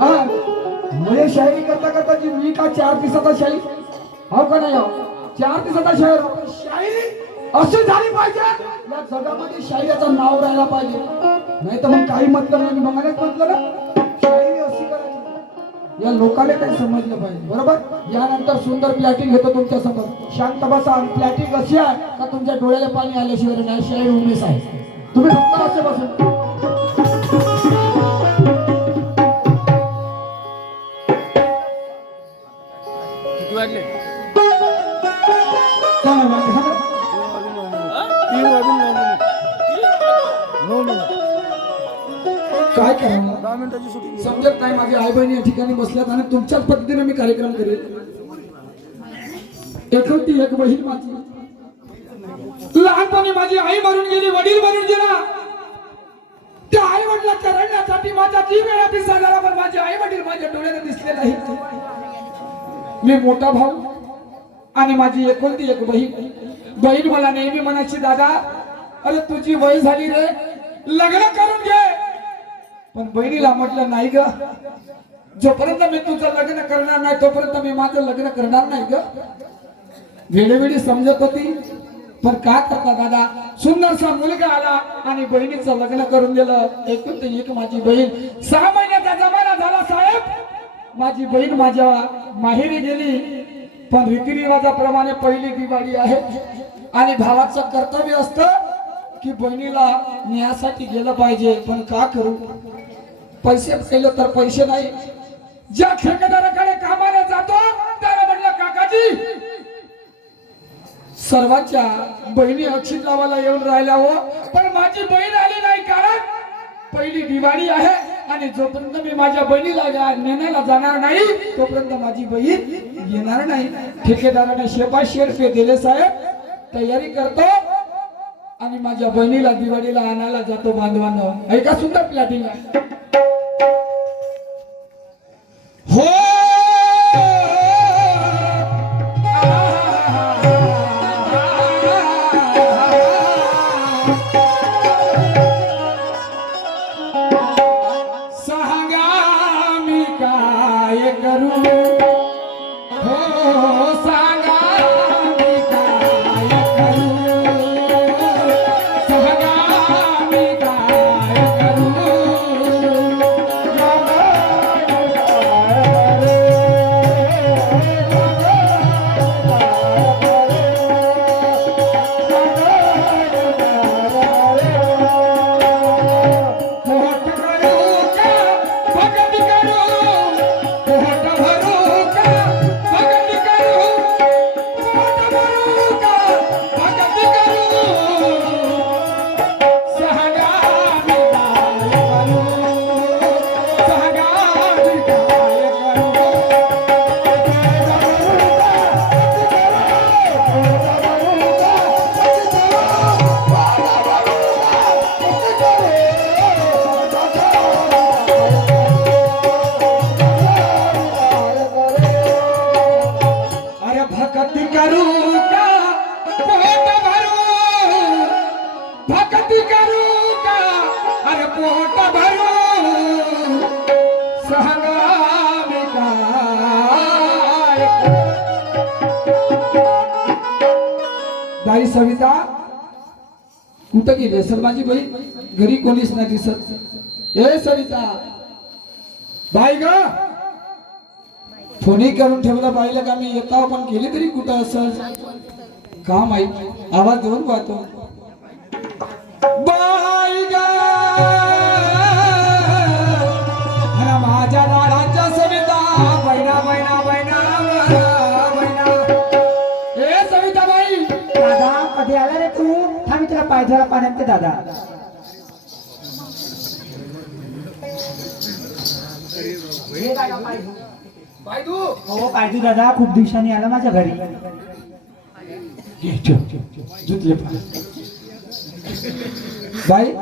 हा. मुळे शायरी करता करता जी मी का चार दिवसाचा शाहीर हो का नाही हो? चार दिवसाचा शाहीर शायरी? अशी झाली पाहिजे. या जगामध्ये शायरीचं नाव राहायला पाहिजे. नाही तर मग काही म्हटलं नाही मी मगानेच म्हटलं ना शायरी अशी करायची. या लोकांना काही समजलं पाहिजे. बरोबर? यानंतर सुंदर प्लॅटिंग घेतो तुमच्यासमोर. शांत बसा. प्लॅटिंग अशी आहे का तुमच्या डोळ्याला पाणी आल्याशिवाय नाही? शायरी उमेश आहे. तुम्ही फक्त असे बसून तीन नऊ मिनिट नऊ मिनिट काय करणार दहा मिनिटाची सुट्टी समजत नाही माझी आई बहिणी या ठिकाणी बसल्यात आणि तुमच्याच पद्धतीने मी कार्यक्रम करेल एकोणती एक बहीण माझी लहानपणी माझी आई मरून गेली वडील मरून गेला त्या आई वडिलांच्या रडण्यासाठी माझा जीव वेळा पिसा झाला पण माझे आई वडील माझ्या डोळ्याने दिसले नाही मी मोठा भाऊ आणि माझी एकोणती एक बहीण. बहीण मला नेहमी म्हणायची दादा अरे तुझी वय झाली रे लग्न करून घे. पण बहिणीला म्हटलं नाही ग जोपर्यंत मी तुझं लग्न करणार नाही तोपर्यंत मी माझं लग्न करणार नाही ग. वेळोवेळी समजत होती पण काय करता दादा? सुंदरसा मुलगा आला आणि बहिणीचं लग्न करून दिलं. एकूण ते एक माझी बहीण. सहा महिन्याचा जमाना झाला साहेब. माझी बहीण माझ्या माहेरी गेली. पण रीतिरिवाजाप्रमाणे पहिली दिवाळी आहे. आणि भावाचं कर्तव्य असतं की बहिणीला न्यायासाठी गेलं पाहिजे. पण का करू? पैसे केलं तर पैसे नाही. ज्या ठेकेदाराकडे कामाला जातो त्याला म्हटलं काकाजी सर्वांच्या बहिणी अक्षित लावायला येऊन राहिल्या हो. पण माझी बहीण आली नाही कारण पहिली दिवाळी आहे. आणि जोपर्यंत मी माझ्या बहिणीला नेण्याला जाणार नाही तोपर्यंत माझी बहीण येणार नाही. ठेकेदाराने शेपाशे रुपये दिले साहेब. तयारी करतो. आणि माझ्या बहिणीला दिवाळीला आणायला जातो बांधवांना. ऐका सुंदर प्लॅटिंग बाई सविता कुठं गेले? सर माझी बहीण? घरी कोणीच नाही दिसत. ए सविता बाई ग! फोनही करून ठेवला बाईला का मी येतो? पण गेली तरी कुठं असं? का माहीत आवाज देऊन पाहतो. पाण्यात ते दादा. हो पायदू दादा खूप दिवसांनी आला माझ्या घरी. बाई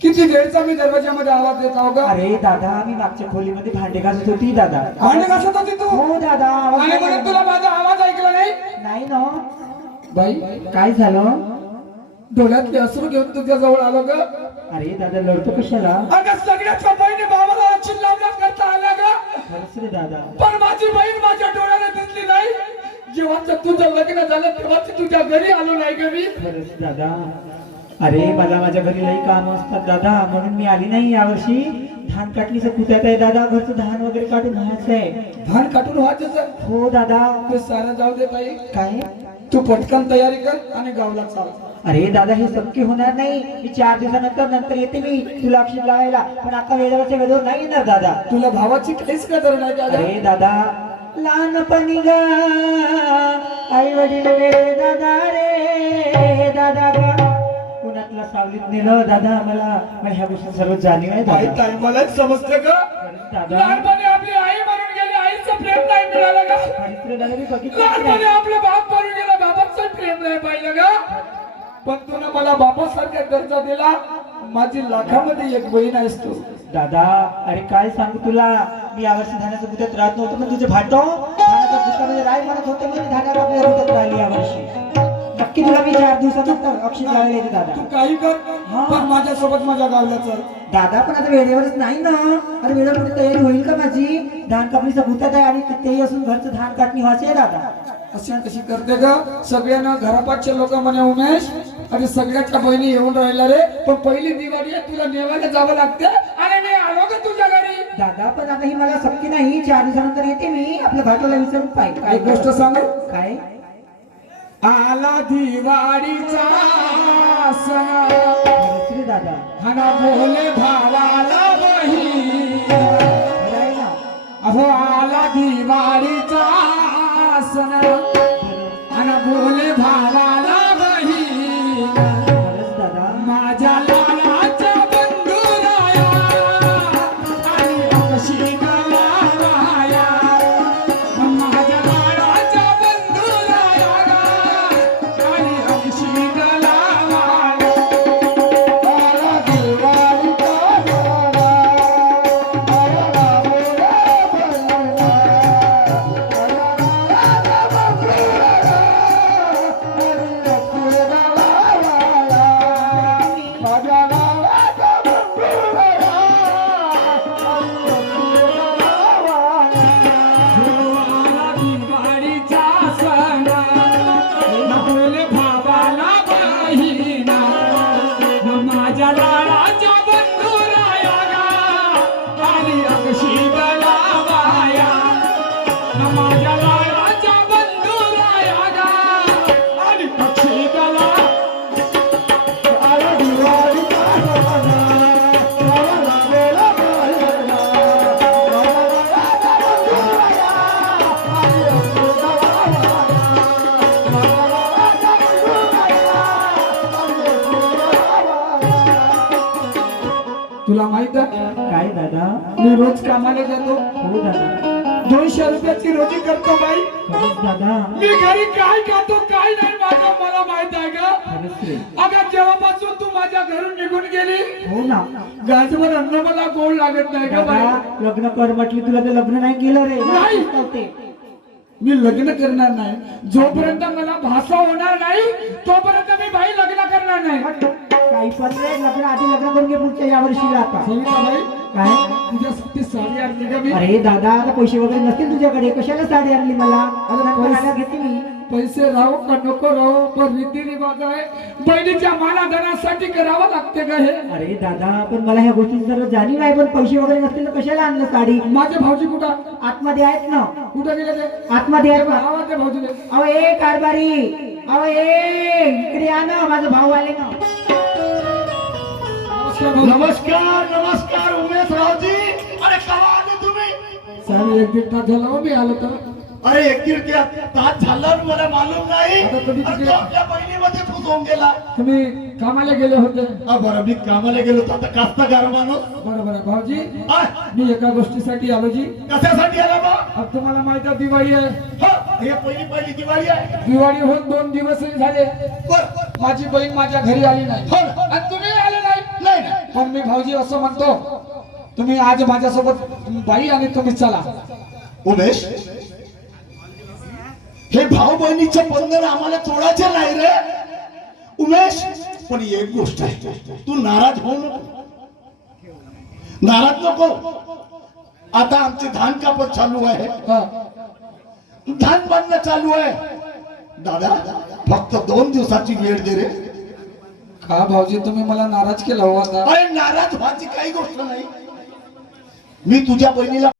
किती वेळचा मी दरवाजामध्ये आवाज देत आहो का अरे दादा मी मागच्या खोलीमध्ये भांडे घासत होती दादा. भांडे घासत होती तू? हो दादा आवाज आणि म्हणून तुला माझा आवाज ऐकला नाही? नाही ना. बाई काय झालं? डोळ्यातले अश्रू घेऊन तुझ्या जवळ आलो ग. अरे दादा लढतो कशाला? अगं सगळ्याच्या बहिणी बाबाला चिल्लावण्या करता आल्या रे दादा. पण माझी बहीण माझ्या डोळ्याला दिसली नाही. जेव्हा तुझं लग्न झालं तेव्हा तुझ्या घरी आलो नाही का मी. दादा. अरे मला माझ्या घरी लई काम असतात दादा. म्हणून मी आली नाही यावर्षी. धान काटणीचं कुत्यात आहे दादा. घरचं धान वगैरे काढून व्हायचं आहे. धान काटून व्हायचं सर. हो दादा. ते सारं जाऊ दे बाई. काय? तू पटकन तयारी कर आणि गावला चाल. अरे दादा हे शक्य होणार नाही. मी चार दिवसानंतर नंतर येते मी. तुला अक्षर लावायला. पण आता वेळेवरच्या वेळेवर नाही येणार दादा. तुला भावाची काहीच कदर नाही दादा? अरे दादा. लहानपणी ग. आई वडील रे दादा रे दादा ग. पुण्यातला सावलीत नेलं दादा मला. मला ह्या गोष्टी सर्व जाणीव आहे दादा. मलाच समजतं का? खरंच दादा. लहानपणी आपली आई म्हणून गेली आईचं प्रेम नाही मिळालं का? खरंच रे दादा मी बघितलं लहानपणी नाही. आपलं बाप म्हणून गेला बाबाचं प्रेम नाही पाहिलं का? पण तुला मला बापासारखा दर्जा दिला माझी लाखामध्ये एक बहीण आहेस तू. दादा अरे काय सांगू तुला? मी यावर्षी धान्याच्या बुद्यात राहत नव्हतो पण तुझे भाटो धान्याच्या राय म्हणत होते म्हणून धान्याला आपल्या राहिली यावर्षी नक्की तुला मी चार दिवसानंतर अक्षर लावायला येते दादा. तू काही कर हा. पण माझ्यासोबत माझ्या गावला चल. दादा पण आता वेळेवरच नाही ना. अरे वेळेवर तयारी होईल का माझी? धान कापणीचा भूतात आहे आणि तेही असून घरचं धान काटणी व्हायचे दादा. अशी कशी करते का सगळ्यांना घरापाठचे लोक म्हणे उमेश. आणि सगळ्याच्या बहिणी येऊन राहिला रे. पण पहिली दिवाळी आहे तुला नेवायला जावं लागते. आणि मी आलो का तुझ्या घरी? दादा पण आता ही मला शक्य नाही. चार दिवसानंतर येते मी. आपल्या भाटोला विचारून पाहिजे काय एक गोष्ट सांगू? काय? आला दिवाळीचा सण. खरंच रे दादा. हना भोले भावाला बही खरं आहे ना? अहो आला दिवाळीचा सण. कामाला जातो. हो दोनशे रुपयाची रोजी करतो बाई. दादा. मी घरी काय खातो काय नाही माझं मला माहीत आहे का? अगं जेव्हापासून तू माझ्या घरून निघून गेली हो ना. गाजवर अन्न मला गोड लागत नाही का बाई? लग्न कर म्हटली तुला ते लग्न नाही केलं रे. नाही. मी लग्न करणार नाही. जोपर्यंत मला भाषा होणार नाही तोपर्यंत मी बाई लग्न करणार नाही. काही पण लग्न आधी लग्न करून घे पुढच्या या वर्षीला आता. काय? तुझ्यासाठी साडी आणली का मी? अरे दादा आता पैसे वगैरे नसतील तुझ्याकडे. कशाला साडी आणली मला? पैसे- आल्यावर घेते मी? पैसे राहो का नको राहो? पण रीतिरिवाज आहे बहिणीच्या मानाधनासाठी करावं लागते का हे? अरे दादा पण मला ह्या गोष्टीची जरा जाणीव आहे पण पैसे वगैरे नसतील तर कशाला आणलं साडी? माझे भाऊजी कुठं? आतमध्ये आहेत ना. कुठं गेले ते? आतमध्ये आहेत ना. आवाज दे. अहो ए कारभारी. अहो ए इकडे या ना माझा भाऊ आले ना. नमस्कार. नमस्कार रावजी अरे कवा आले तुम्ही? साहेब एक दीड तास झाला हो मी आलो तर. अरे एक दीड तास झाला मला मालूम नाही. आता कधी अरे तिकडे- तो आपल्या बहिणीमध्ये फुस होऊन गेला. तुम्ही कामाला गेले होते. हा बरं मी कामाला गेलो होतो. आता कास्तागार माणूस. बरं बरं भाऊजी. हा, मी एका गोष्टीसाठी आलो जी. कशासाठी आला बा? अब तुम्हाला माहिती आहे दिवाळी आहे. हा, हे पहिली पहिली दिवाळी आहे. दिवाळी होऊन दोन दिवसही झाले. बर. बर. माझी बहीण माझ्या घरी आली नाही. हो. ना. आणि तुम्ही आले नाही. नाही नाही. पण मी भाऊजी असं म्हणतो तुम्ही आज माझ्यासोबत बाई आणि तुम्ही चला. उमेश हे भाऊ बहिणीचं बंधन आम्हाला तोडायचे नाही रे. उमेश पण एक गोष्ट आहे. तू नाराज होऊ नको. नाराज नको. आता आमचे धान कापत चालू आहे. हा. धान बांधणं चालू आहे. दादा फक्त दोन दिवसाची वेळ दे रे. का भाऊजी तुम्ही मला नाराज केला हो आता? अरे नाराज व्हायची काही गोष्ट नाही. मी तुझ्या बहिणीला